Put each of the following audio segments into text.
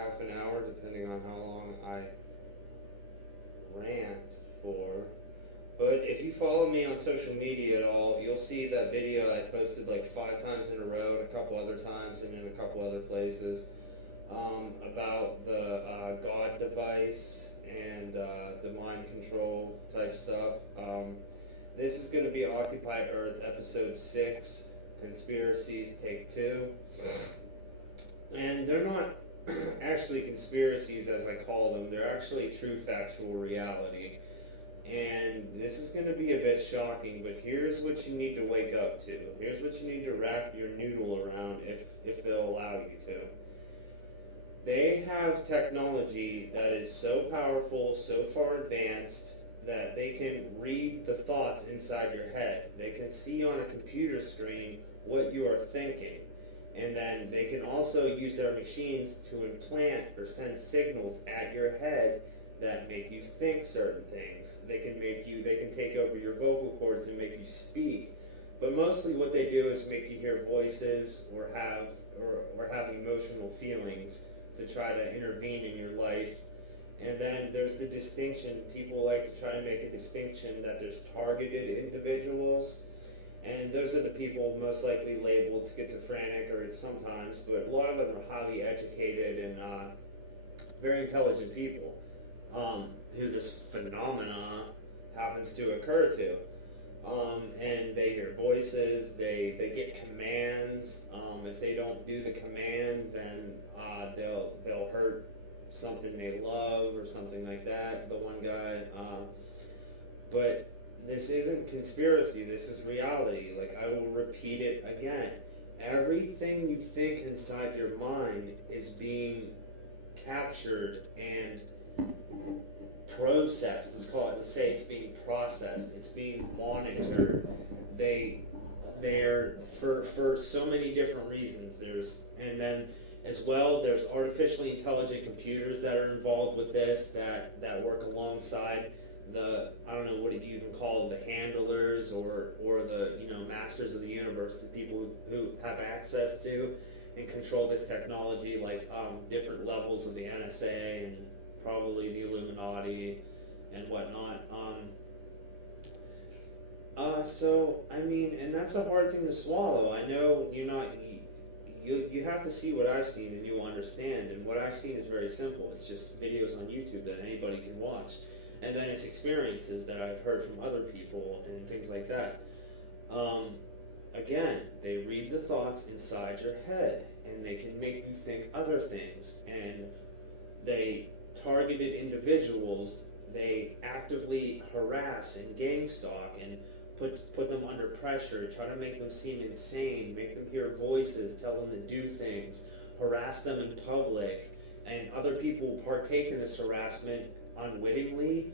half an hour, depending on how long I rant for. But if you follow me on social media at all, you'll see that video I posted like 5 times in a row, and a couple other times, and in a couple other places, about the God device and the mind control type stuff. This is going to be Occupy Earth, episode 6, Conspiracies, take 2. And they're not actually conspiracies as I call them, they're actually true factual reality. And this is going to be a bit shocking, but here's what you need to wake up to. Here's what you need to wrap your noodle around if they'll allow you to. They have technology that is so powerful, so far advanced, that they can read the thoughts inside your head. They can see on a computer screen what you are thinking. And then they can also use their machines to implant or send signals at your head that make you think certain things. They can take over your vocal cords and make you speak. But mostly what they do is make you hear voices or have emotional feelings to try to intervene in your life. And then there's the distinction. People like to try to make a distinction that there's targeted individuals, and those are the people most likely labeled schizophrenic, or sometimes, but a lot of them are highly educated and very intelligent people who this phenomena happens to occur to. And they hear voices, they get commands. If they don't do the command, then they'll hurt something they love or something like that. The one guy, but this isn't conspiracy. This is reality. Like, I will repeat it again. Everything you think inside your mind is being captured and processed. Let's say it's being processed. It's being monitored. They're for so many different reasons. And then as well, there's artificially intelligent computers that are involved with this that work alongside I don't know what you even call them, the handlers or the masters of the universe, the people who have access to and control this technology, like different levels of the NSA and probably the Illuminati and whatnot. So I mean, and that's a hard thing to swallow. I know you have to see what I've seen and you'll understand. And what I've seen is very simple. It's just videos on YouTube that anybody can watch. And then it's experiences that I've heard from other people and things like that. Again, they read the thoughts inside your head, and they can make you think other things. And they targeted individuals. They actively harass and gang stalk and put them under pressure, try to make them seem insane, make them hear voices, tell them to do things, harass them in public, and other people partake in this harassment unwittingly.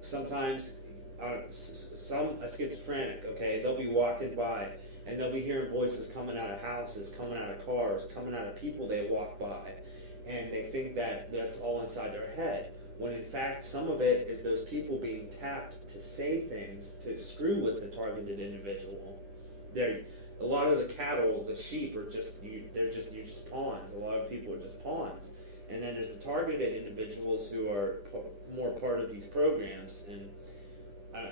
Sometimes a schizophrenic, okay, they'll be walking by and they'll be hearing voices coming out of houses, coming out of cars, coming out of people they walk by, and they think that that's all inside their head, when in fact some of it is those people being tapped to say things to screw with the targeted individual. A lot of the cattle, the sheep, are you're just pawns. A lot of people are just pawns. And then there's the targeted individuals who are more part of these programs and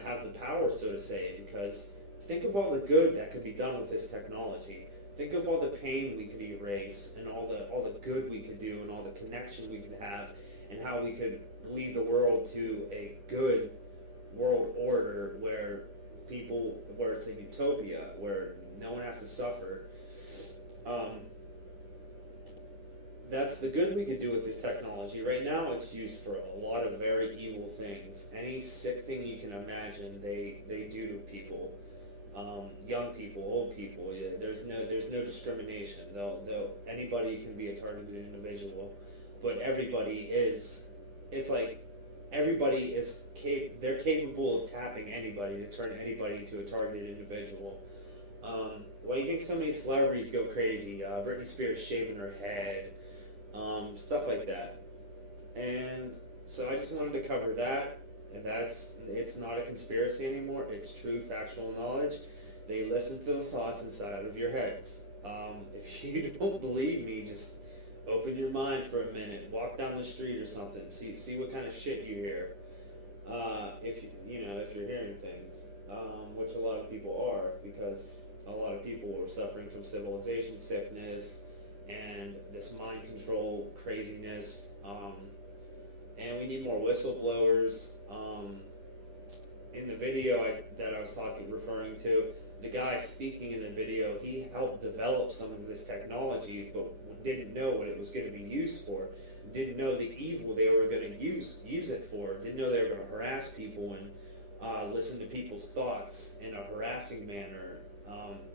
have the power, so to say, because think of all the good that could be done with this technology. Think of all the pain we could erase and all the good we could do and all the connection we could have and how we could lead the world to a good world order where it's a utopia, where no one has to suffer. That's the good we could do with this technology. Right now it's used for a lot of very evil things. Any sick thing you can imagine, they do to people. Young people, old people. Yeah, there's no discrimination. Anybody can be a targeted individual, but everybody is. It's like everybody is they're capable of tapping anybody to turn anybody into a targeted individual. Why do you think so many celebrities go crazy? Britney Spears shaving her head. Stuff like that. And so I just wanted to cover that, and it's not a conspiracy anymore, it's true factual knowledge. They listen to the thoughts inside of your heads. If you don't believe me, just Open your mind for a minute. Walk down the street or something. See what kind of shit you hear. If if you're hearing things, which a lot of people are, because a lot of people are suffering from civilization sickness and this mind control craziness. And we need more whistleblowers. In the video that I was referring to, the guy speaking in the video, he helped develop some of this technology, but didn't know what it was going to be used for. Didn't know the evil they were going to use it for. Didn't know they were going to harass people and listen to people's thoughts in a harassing manner.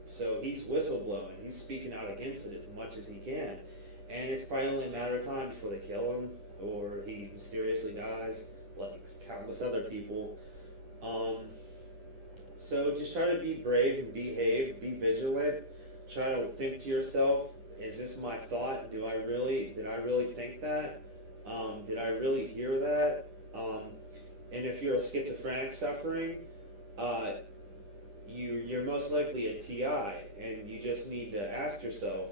So he's whistleblowing. He's speaking out against it as much as he can. And it's probably only a matter of time before they kill him or he mysteriously dies, like countless other people. So just try to be brave and behave, be vigilant. Try to think to yourself, is this my thought? Did I really think that? Did I really hear that? And if you're a schizophrenic suffering, you're most likely a TI, and you just need to ask yourself,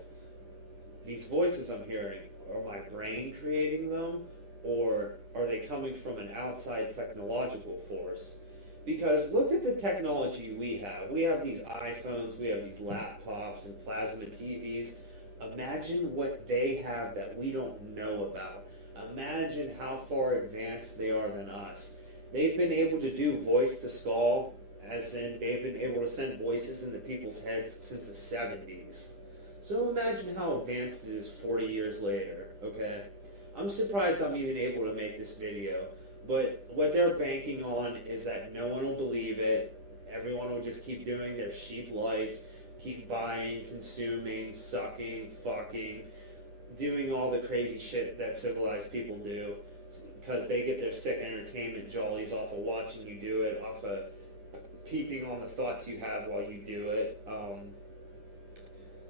these voices I'm hearing, are my brain creating them, or are they coming from an outside technological force? Because look at the technology we have. We have these iPhones, we have these laptops and plasma TVs. Imagine what they have that we don't know about. Imagine how far advanced they are than us. They've been able to do voice to skull, as in they've been able to send voices into people's heads since the 70s. So imagine how advanced it is 40 years later, okay? I'm surprised I'm even able to make this video. But what they're banking on is that no one will believe it. Everyone will just keep doing their sheep life, keep buying, consuming, sucking, fucking, doing all the crazy shit that civilized people do, because they get their sick entertainment jollies off of watching you do it, off of peeping on the thoughts you have while you do it.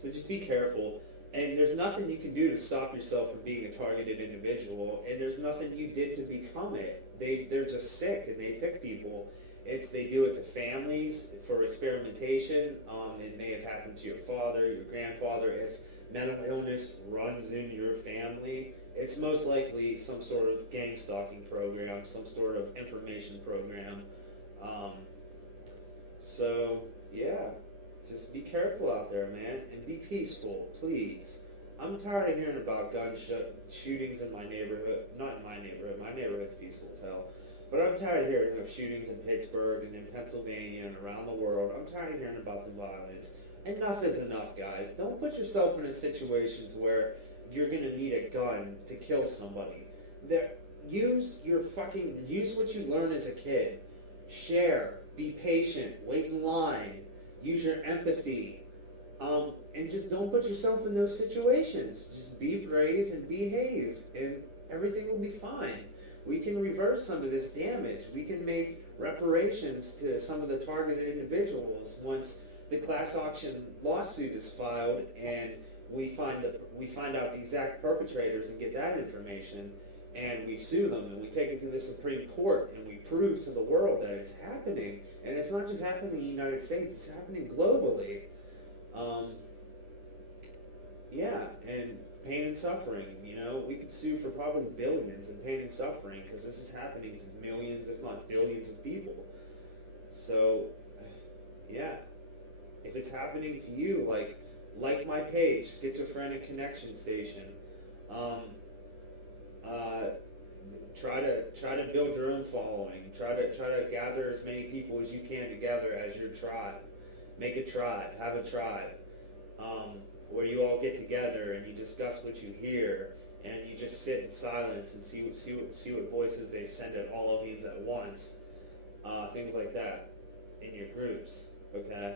So just be careful. And there's nothing you can do to stop yourself from being a targeted individual, and there's nothing you did to become it. They're just sick, and they pick people. They do it to families for experimentation. It may have happened to your father, your grandfather. If mental illness runs in your family, it's most likely some sort of gang stalking program, some sort of information program. So yeah. Just be careful out there, man, and be peaceful, please. I'm tired of hearing about shootings in my neighborhood. Not in my neighborhood's peaceful as hell. But I'm tired of hearing of shootings in Pittsburgh and in Pennsylvania and around the world. I'm tired of hearing about the violence. Enough is enough, guys. Don't put yourself in a situation to where you're going to need a gun to kill somebody. Use what you learned as a kid. Share. Be patient. Wait in line. Use your empathy, and just don't put yourself in those situations. Just be brave and behave, and everything will be fine. We can reverse some of this damage. We can make reparations to some of the targeted individuals once the class action lawsuit is filed, and we find out the exact perpetrators and get that information, and we sue them, and we take it to the Supreme Court, and we prove to the world that it's happening. And it's not just happening in the United States, it's happening globally. And pain and suffering, we could sue for probably billions in pain and suffering, because this is happening to millions, if not billions of people. So, yeah, if it's happening to you, like my page, Schizophrenic Connection Station. Try to build your own following. Try to gather as many people as you can together as your tribe. Make a tribe. Have a tribe where you all get together and you discuss what you hear, and you just sit in silence and see what voices they send at all of you at once. Things like that in your groups. Okay.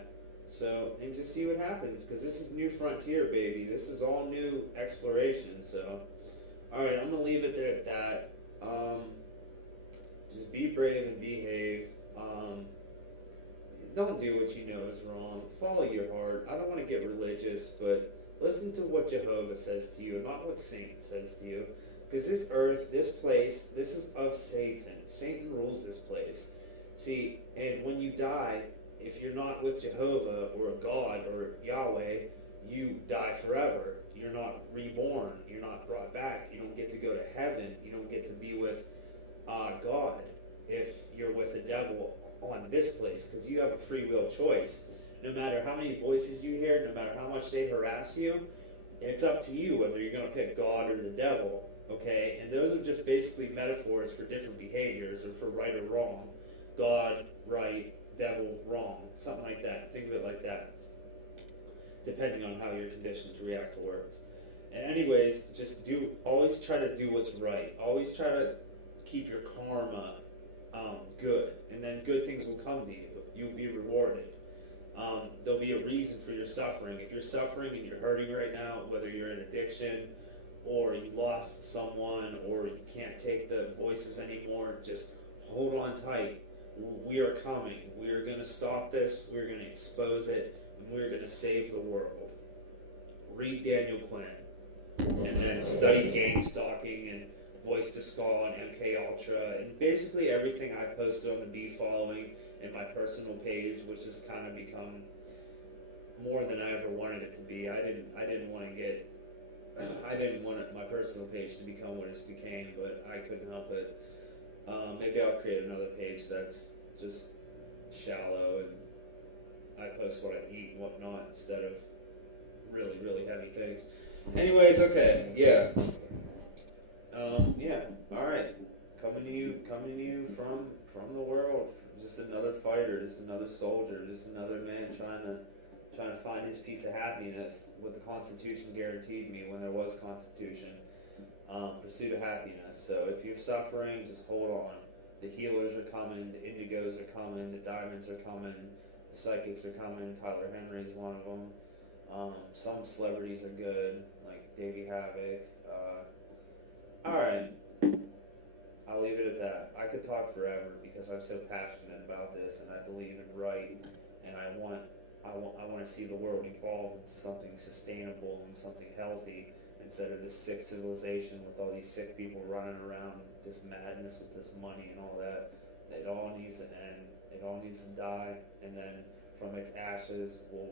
So, and just see what happens, because this is new frontier, baby. This is all new exploration. So, all right, I'm gonna leave it there at that. Just be brave and behave. Don't do what you know is wrong. Follow your heart. I don't want to get religious, but listen to what Jehovah says to you, and not what Satan says to you. Because this earth, this place, this is of Satan. Satan rules this place. See, and when you die, if you're not with Jehovah or God or Yahweh, you die forever. You're not reborn. You're not brought back. You don't get to go to heaven. You don't get to be with God if you're with the devil on this place, because you have a free will choice. No matter how many voices you hear, no matter how much they harass you, it's up to you whether you're going to pick God or the devil. Okay, and those are just basically metaphors for different behaviors, or for right or wrong. God right, devil wrong, something like that. Think of it like that, depending on how you're conditioned to react to words. And anyways, just always try to do what's right. Always try to keep your karma good, and then good things will come to you. You'll be rewarded. There'll be a reason for your suffering. If you're suffering and you're hurting right now, whether you're in addiction, or you lost someone, or you can't take the voices anymore, just hold on tight. We are coming. We are going to stop this. We're going to expose it, and we're going to save the world. Read Daniel Quinn, and then study gang stalking and Voice to Skull and MK Ultra, and basically everything I posted on the Bee Following and my personal page, which has kind of become more than I ever wanted it to be. I didn't want my personal page to become what it's became, but I couldn't help it. Maybe I'll create another page that's just shallow, and I post what I eat and whatnot instead of really, really heavy things. Anyways, okay, yeah. Yeah, alright. Coming to you from the world. Just another fighter, just another soldier, just another man trying to find his piece of happiness, what the Constitution guaranteed me when there was Constitution. Pursuit of happiness. So if you're suffering, just hold on. The healers are coming, the indigos are coming, the diamonds are coming, the psychics are coming. Tyler Henry's one of them. Some celebrities are good, like Davey Havoc. Alright, I'll leave it at that. I could talk forever because I'm so passionate about this, and I believe in right, and I want to see the world evolve into something sustainable and something healthy, instead of this sick civilization with all these sick people running around, this madness with this money and all that. It all needs to end. It all needs to die, and then from its ashes we'll